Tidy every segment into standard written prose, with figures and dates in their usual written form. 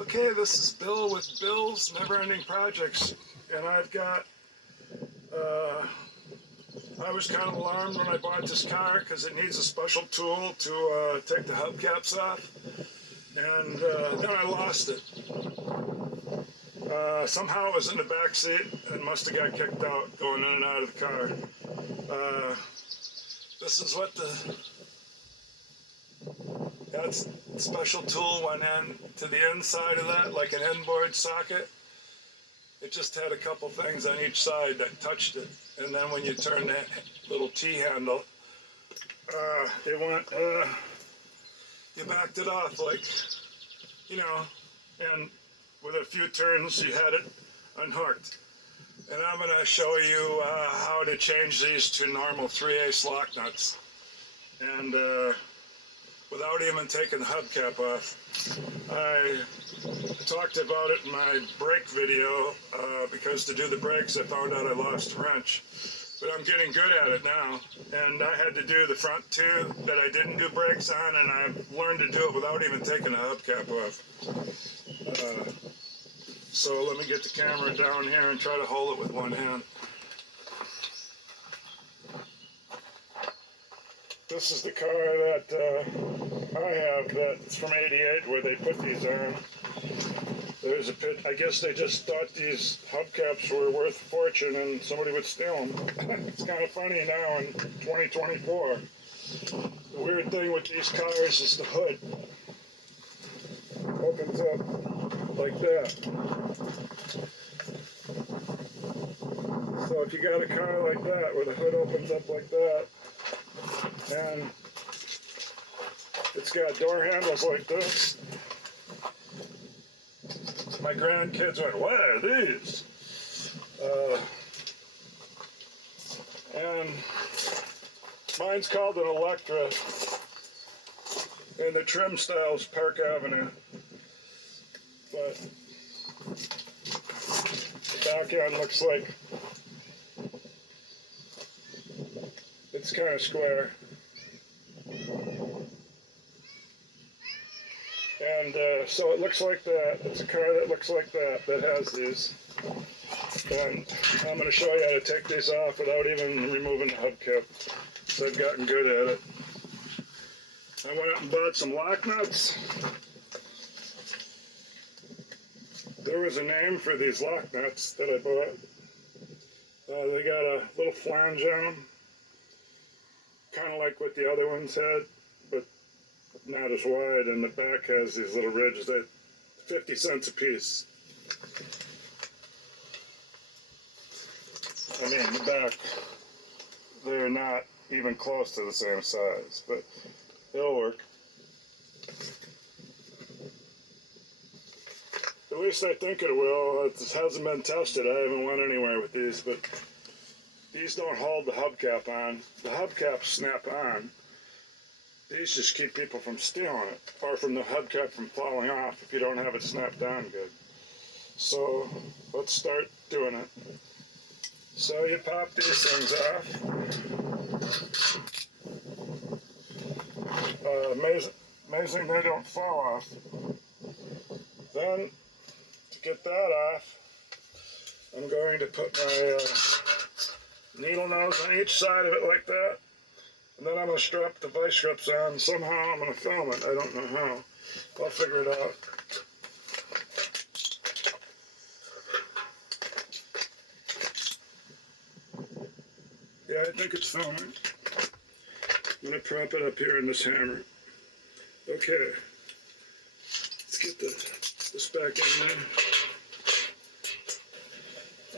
Okay, this is Bill with Bill's Never Ending Projects, and I've got, I was kind of alarmed when I bought this car because it needs a special tool to take the hubcaps off, and then I lost it. Somehow it was in the back seat and must have got kicked out going in and out of the car. This is what that special tool went in to the inside of that, like an inboard socket. It just had a couple things on each side that touched it, and then when you turn that little T-handle, you backed it off, like, you know, and with a few turns you had it unhooked. And I'm going to show you how to change these to normal 3/8 lock nuts, and without even taking the hubcap off. I talked about it in my brake video because to do the brakes I found out I lost a wrench. But I'm getting good at it now, and I had to do the front two that I didn't do brakes on, and I've learned to do it without even taking the hubcap off. So let me get the camera down here and try to hold it with one hand. This is the car that I have that's from '88 where they put these on. There's a pit. I guess they just thought these hubcaps were worth a fortune and somebody would steal them. It's kind of funny now in 2024. The weird thing with these cars is the hood opens up like that. So if you got a car like that where the hood opens up like that, and it's got door handles like this, my grandkids went, "What are these?" And mine's called an Electra, and the trim style's Park Avenue. But the back end looks like it's kind of square. And so it looks like that. It's a car that looks like that has these. And I'm going to show you how to take these off without even removing the hubcap. So I've gotten good at it. I went out and bought some lock nuts. There was a name for these lock nuts that I bought. They got a little flange on them, kind of like what the other ones had, but not as wide, and the back has these little ridges that 50 cents a piece. I mean, the back, they're not even close to the same size, but it'll work. At least I think it will. It hasn't been tested. I haven't went anywhere with these, but these don't hold the hubcap on. The hubcaps snap on. These just keep people from stealing it, or from the hubcap from falling off if you don't have it snapped on good. So let's start doing it. So you pop these things off. Amazing they don't fall off. Then, to get that off, I'm going to put my needle nose on each side of it like that. And then I'm going to strap the vice grips on. Somehow I'm going to film it. I don't know how. I'll figure it out. Yeah, I think it's filming. I'm going to prop it up here in this hammer. Okay. Let's get this back in there.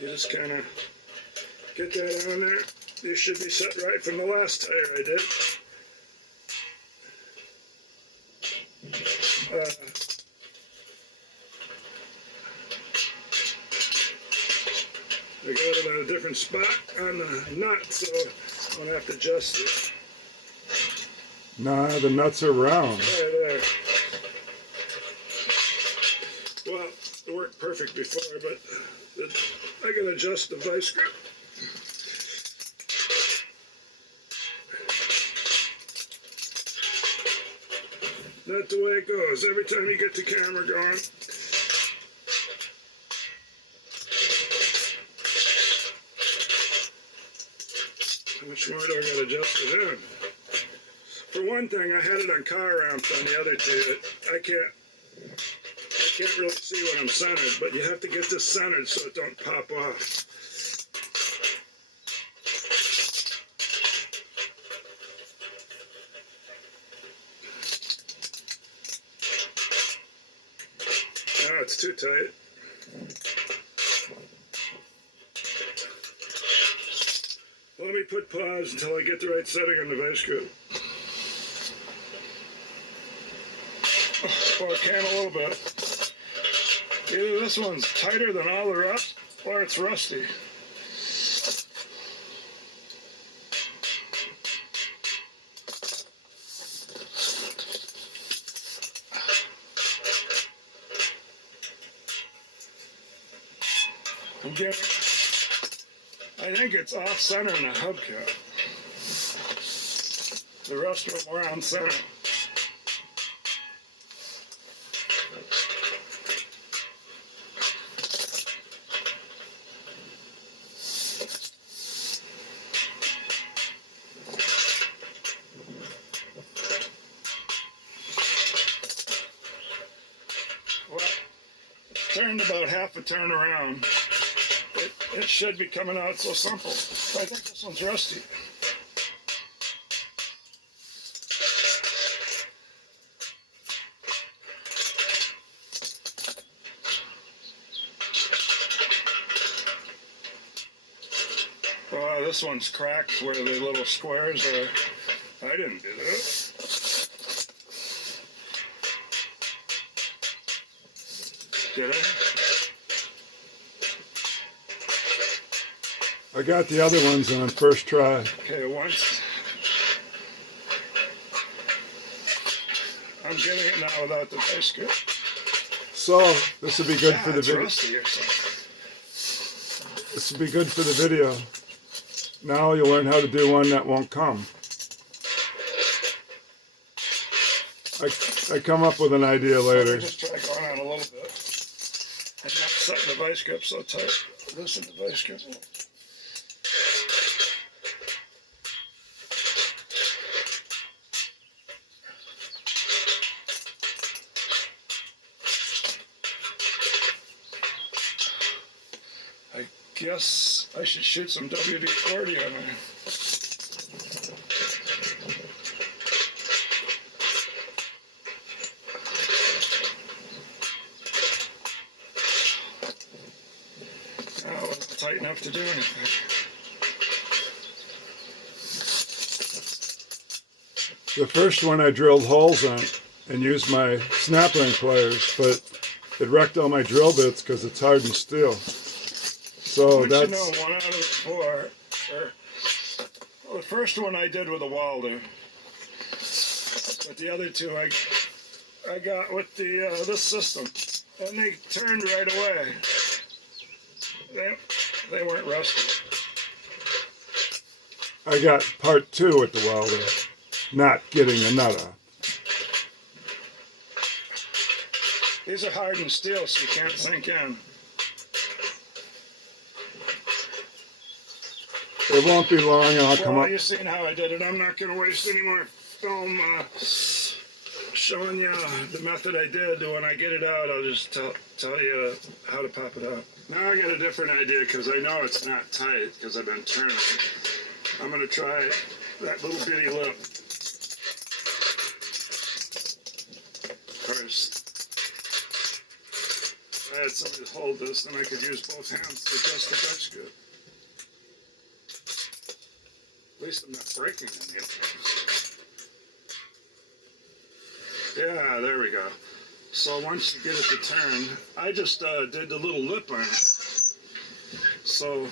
You just kind of get that on there. These should be set right from the last tire I did. I got it at a different spot on the nut, so I'm going to have to adjust it. Nah, the nuts are round. Right there. Well, it worked perfect before, but I can adjust the vice grip. That's the way it goes. Every time you get the camera going, much more do I got adjusted in? For one thing, I had it on car ramps on the other two. I can't really see when I'm centered, but you have to get this centered so it don't pop off. Oh, it's too tight. Let me put pause until I get the right setting on the vice grip. Well, it came a little bit. Either this one's tighter than all the rest, or it's rusty. I think it's off center in the hubcap. The rest are more on center. Well, turned about half a turn around. It should be coming out so simple. I think this one's rusty. Oh, this one's cracked where the little squares are. I didn't do that. Did I? I got the other ones on first try. Okay, once. I'm getting it now without the vice grip. So this would be good for the It's video. rusty or something. This would be good for the video. Now you'll learn how to do one that won't come. I come up with an idea later. Just try going on a little bit. I'm not setting the vice grip so tight. Loosen the vice grip. I guess I should shoot some WD-40 on there. Tight enough to do anything. The first one I drilled holes on and used my snap ring pliers, but it wrecked all my drill bits because it's hardened steel. So But that's... you know, 1 out of 4. Well, the first one I did with a welder, but the other two I got with the this system, and they turned right away. They weren't rusty. I got part 2 with the welder, not getting a nut off. These are hardened steel, so you can't sink in. It won't be long and I'll come Well, up. you've seen how I did it. I'm not going to waste any more film showing you the method I did. When I get it out, I'll just tell you how to pop it out. Now I got a different idea because I know it's not tight because I've been turning it. I'm going to try that little bitty lip first. If I had somebody to hold this, then I could use both hands to adjust the vice grip. At least I'm not breaking anything. Yeah, there we go. So once you get it to turn, I just did the little lip on it. So,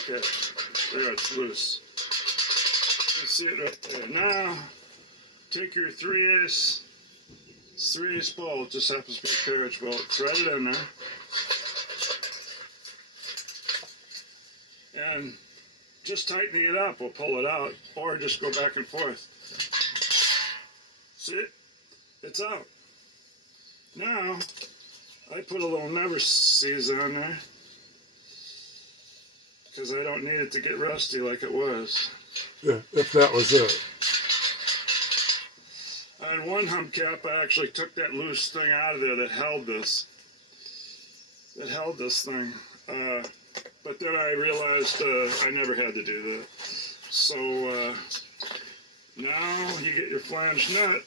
okay, there it's loose. You see it right there. Now, take your 3/8 bolt, just happens to be a carriage bolt, thread it in there. And just tightening it up will pull it out, or just go back and forth. See? It's out. Now, I put a little never seize on there. because I don't need it to get rusty like it was. Yeah, if that was it. On one hubcap, I actually took that loose thing out of there that held this. Thing. But then I realized I never had to do that. So now you get your flange nut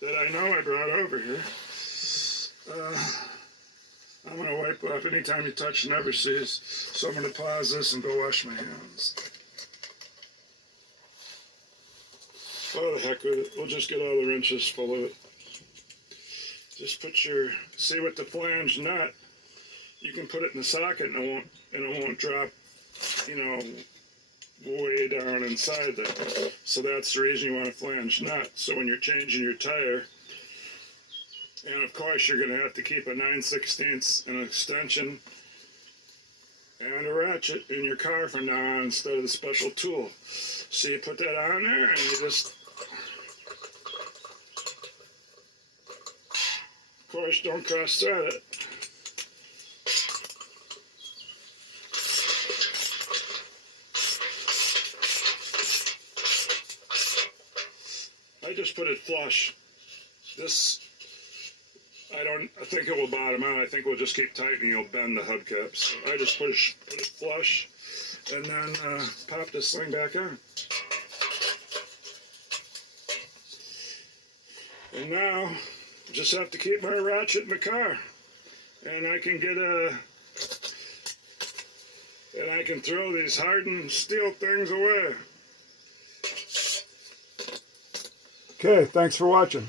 that I know I brought over here. I'm going to wipe off anytime you touch never sees. So I'm going to pause this and go wash my hands. Oh, the heck with it. We'll just get all the wrenches full of it. Just put your, see with the flange nut, you can put it in the socket and it won't drop, you know, way down inside there. So that's the reason you want a flange nut. So when you're changing your tire, and of course you're going to have to keep a 9/16, an extension, and a ratchet in your car from now on instead of the special tool. So you put that on there and you just, of course, don't cross thread it. I just put it flush. This, I think it will bottom out. I think we'll just keep tightening. You'll bend the hubcaps. I just put it flush and then pop this thing back on. And now, just have to keep my ratchet in the car. And I can get and I can throw these hardened steel things away. Okay, thanks for watching.